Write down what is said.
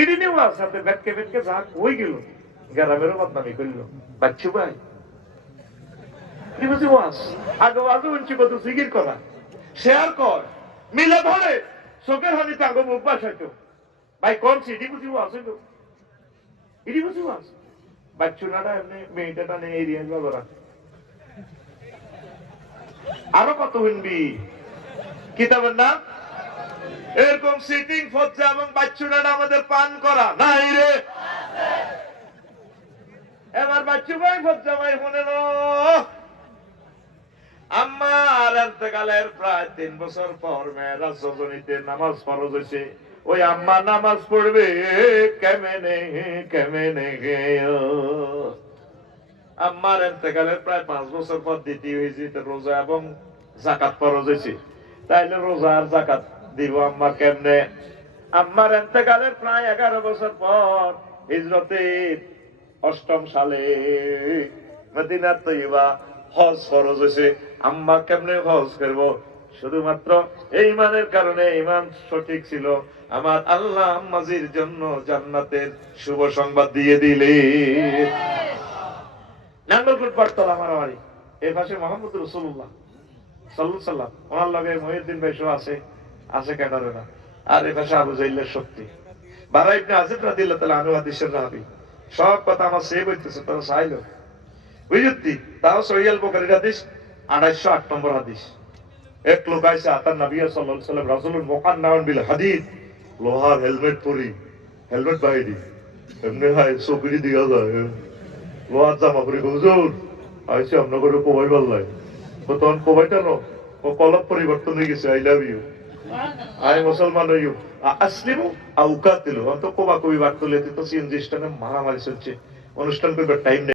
এটি নিয়ে সাথে বেটকে বেটকে যা হয়ে গেল গ্রামেরও বদনামি করলো বাচ্চু ভাই আগে আগে উঞ্চি কত জিগির করা শেয়ার কর মিলে ধরে চোখের হানিতে আগে মুখ বাসাইতো ভাই কোন সিটি বুঝি আছে তো এটি বুঝি আছে বাচ্চু নাটা এমনি মেয়েটা নেই এই রিয়াজ বাবারা আরো কত শুনবি কিতাবের নাম এরকম সিটিং ফজ্জা এবং বাচ্চুনাটা আমাদের পান করা নাই রে এবার বাচ্চু ভাই ফজ্জা ভাই মনে আমার এতেকালের প্রায় 3 বছর পর মেয়েরা সজনীতে নামাজ ফরজ হয়েছে ওই আম্মা নামাজ পড়বে কেমনে কেমনে আম্মার এতেকালের প্রায় 5 বছর পর দ্বিতীয় হয়েছে রোজা এবং জাকাত ফরজ হয়েছে তাইলে রোজা আর জাকাত দিব আম্মা কেমনে আম্মার এতেকালের প্রায় 11 বছর পর হিজরতে 8ম সালে মদিনা তৈবা হজ ফরজ হয়েছে আম্মা কেমনে হজ করবো শুধুমাত্র এই ইমানের কারণে ইমান সঠিক ছিল আমার আল্লাহ আম্মাজির জন্য জান্নাতের শুভ সংবাদ দিয়ে দিলে নাঙ্গলকোট পাঠতলা আমার বাড়ি এর পাশে মোহাম্মদ রাসূলুল্লাহ সাল্লাল্লাহু আলাইহি সাল্লাম ওনার লগে মহিউদ্দিন ভাই আছে আছে কেনারে না আর এর পাশে আবু জাইলের শক্তি বারা ইবনে আযিব রাদিয়াল্লাহু তাআলা আনহু হাদিসের রাবি সব কথা আমার সেভ হইতেছে তোরা চাইলো বুঝতি তাও সহিহ বুখারীর হাদিস 2808 নম্বর হাদিস এক লোক আইসা আতার নবী সাল্লাল্লাহু আলাইহি ওয়াসাল্লাম রাসূলুল মুকান্নাউন বিল হাদিদ লোহার হেলমেট পরি হেলমেট বাইরি এমনি হাই সবরি দিয়া যায় লোহার জামা পরি হুজুর আইসা আমরা করে কোবাই বললাই তো তখন কোবাইটা নো ও কলব পরিবর্তন হয়ে গেছে আই লাভ ইউ আই মুসলমান হইও আসলিমু আও কাতিলু অন্ত কোবা কবি বার্তা লেতে তো সিএনজি স্টেশনে মারামারি চলছে অনুষ্ঠান করবার টাইম